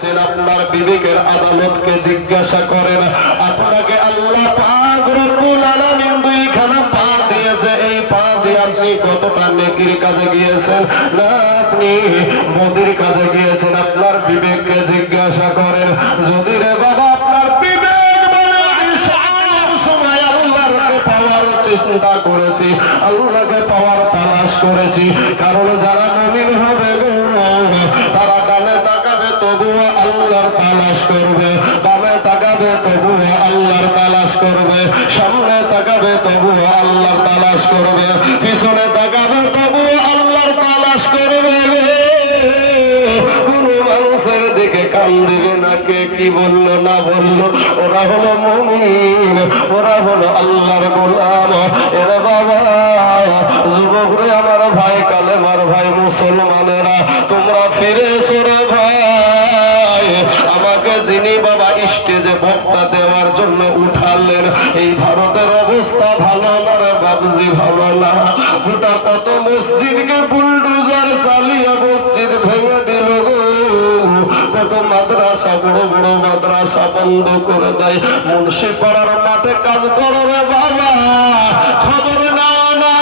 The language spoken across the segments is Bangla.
আপনার বিবেকের আদালতকে জিজ্ঞাসা করেন, আপনাকে আল্লাহ পাক রব্বুল আলামিন দুইখানা পা দিয়েছে, এই পা দিয়ে আপনি কতটা নেকির কাজে গিয়েছেন না আপনি বদির কাজে গিয়েছেন? আপনার বিবেককে জিজ্ঞাসা করেন। যদি রে বাবা আপনার বিবেক বলে সব সময় আল্লাহকে পাওয়ার চেষ্টা করেছি, আল্লাহকে পাওয়ার তালাশ করেছি, কারণ যারা মুমিন হবে তারা ডানে তাকাবে তবুও আল্লাহর তালাশ করবে, বামে তাকাবে তবুও আল্লাহর তালাশ করবে, সামনে তাকাবে তবুও আল্লাহর তালাশ করবে, পিছনে তাকাবে তবুও আল্লাহর তালাশ করবে। কোন মানুষের দিকে কান দিবে না, কে কি বললো না বললো, ওরা হলো মুমিন, ওরা হলো আল্লাহর গোলাম। এরা বাবা যুবকরে আমার ভাই, কালেমার ভাই, মুসলমানেরা তোমরা ফিরে এসো রে ভাই। আমাকে যিনি বাবা স্টেজে বক্তা দেওয়ার জন্য উঠালেন, এই ভারতের অবস্থা ভালো না রে বাবজি, ভালো না। গোটা কত মসজিদকে বুলডোজার চালিয়ে মসজিদ ভেঙে দিল গো, কত মাদ্রাসা, বড় বড় মাদ্রাসা বন্ধ করে দেয়। মুন্সিপাড়ার মাঠে কাজ করো রে বাবা, খবর নাও না।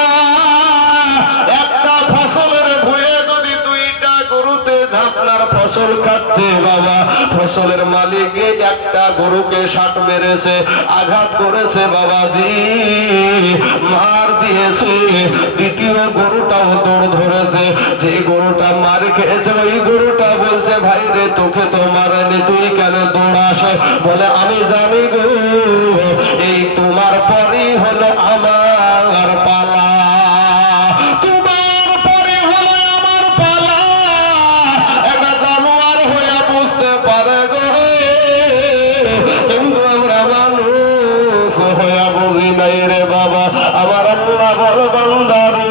একটা ফসলের ভুঁয়ে যদি দুইটা গরুতে ঝাপনার ফসল খাচ্ছে বাবা, ফসলের মালিক একটা গরুকে ষাট মেরেছে, আঘাত করেছে বাবাজি, মার দিয়েছে। দ্বিতীয় গরুটাও দৌড় ধরেছে, যে গরুটা মার খেয়েছে ওই গরুটা বলছে ভাই রে তোকে তো মারেনি, তুই কেন দৌড়াস? বলে আমি জানি গো, এই তোমার পরই হলো আমার পালা, তোমার পরে হলো আমার পালা। একটা জানোয়ার হয়ে বুঝতে পারে গো, কিন্তু আমরা মানুষ হয়ে বুঝি নাই রে বাবা। আমার আল্লাহ বল বান্দা রে,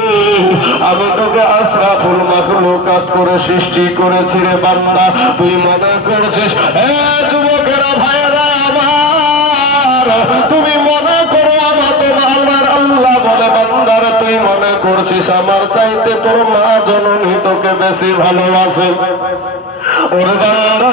আমি তোকে আশরাফুল মাখলুকাত করে সৃষ্টি করেছি রে বান্দা, তুই মনে করছিস হে যুবকেরা ভাইরা আমার, তুমি মনে করো আমার তোমার আল্লাহ বলে বান্দার তুই মনে করছিস আমার চাইতে তোর মা জননী তোকে বেশি ভালোবাসে। ওরে বান্দা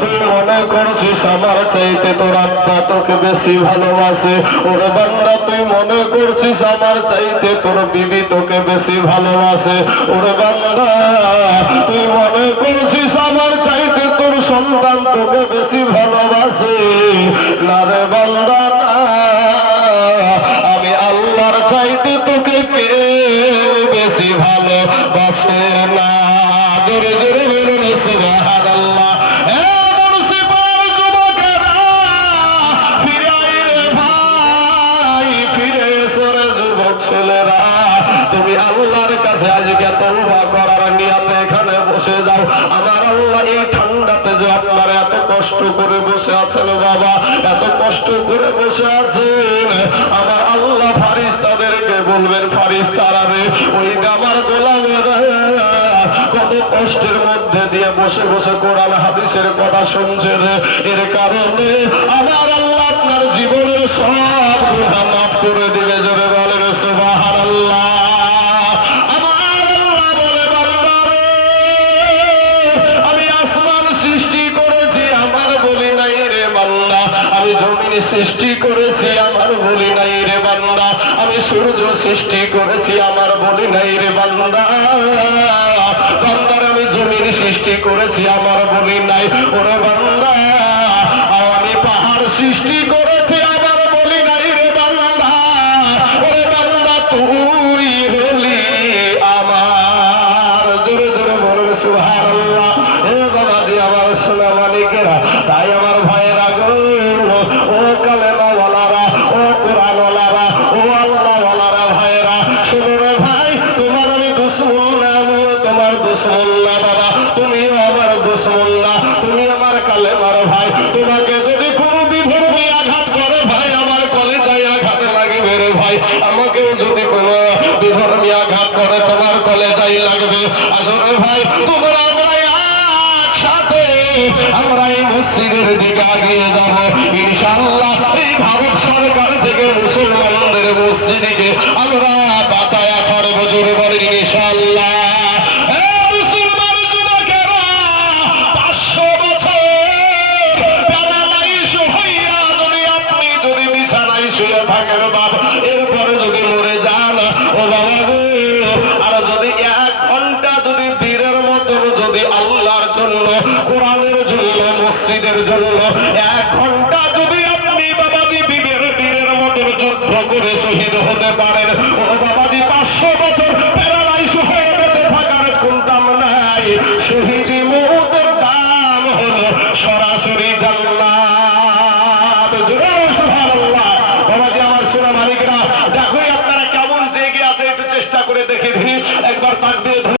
তুই মনে করছিস আমার চাইতে তোর আব্বা তোকে বেশি ভালোবাসে। ওরে বান্দা তুই মনে করছিস আমার চাইতে তোর বিবি তোকে বেশি ভালোবাসে। ওরে বান্দা তুই মনে করছিস আমার চাইতে তোর সন্তান তোকে বেশি ভালোবাসে। না রে বান্দা না, আমি আল্লাহর চাইতে তোকে কে বেশি ভালোবাসে না। জোরে জোরে বলুন সুবহানাল্লাহ। তুমি আল্লাহর কাছে আজকে তওবা করার নিয়তে এখানে বসে যাও। আমার আল্লাহ এই ঠান্ডাতে যে আপনারা এত কষ্ট করে বসে আছেন বাবা, এত কষ্ট করে বসে আছেন, আমার আল্লাহ ফারিস্তাদেরকে বলবেন ফারিস্তারা রে, ওই আমার গোলামেরা কত কষ্টের মধ্যে দিয়ে বসে বসে কোরআন হাদিসের কথা শুনছে রে, এর কারণে আমার আল্লাহ আপনার জীবনের সব গুনাহ মাফ করে দিবে। জোরে বলেন সুবহানাল্লাহ। সৃষ্টি করেছি আমার বলি নাই রে বান্দা, আমি সূর্য সৃষ্টি করেছি আমার বলি নাই রে বান্দা, বান্দার আমি জমির সৃষ্টি করেছি আমার বলি নাই। ওরে বান্দা আমি পাহাড় সৃষ্টি করেছি আমার বলি নাই রে বান্দা। ওরে বান্দা তুই হলি আমার। জোরে জোরে বলুন সুবহানাল্লাহ। এ বাবা দি আমার সোনা মানিকেরা, তাই আমার ভাইয়েরা গো, ও কালেমাওয়ালারা, ও কোরআনওয়ালারা, ও আল্লাহওয়ালারা ভাইয়েরা, শোনো রে ভাই, তোমার আমি দুশমন না, আমিও তোমার দুশমন না বাবা, তুমিও আমার দুশমন না, তুমি আমার কালেমার ভাই। তোমাকে যদি কোনো বিধর্মী আঘাত করে ভাই, আমার কলেজায় আঘাত লাগবে রে ভাই। আমাকেও যদি কোনো বিধর্মী আঘাত করে তোমার কলেজায় লাগবে। আসলে ভাই তোমরা আমরা এই মসজিদের দিকে এগিয়ে যাব ইনশাআল্লাহ। এই ভারত সরকার থেকে মুসলমানদের মসজিদকে আমরা বাঁচায়া ছাড়ব। জোরে বলেন ইনশাআল্লাহ। মুসলমান যুবকেরা 500 থাকেন বাপ, এরপরে যদি মরে যান ও বাবা গো, আর যদি 1 ঘন্টা যদি বীরের মতন যদি আল্লাহর জন্য, কোরআনের জন্য, মসজিদের জন্য 1 ঘন্টা যদি আপনি বাবাজি বীরের মতন যুদ্ধ করে শহীদ হতে পারেন ও বাবা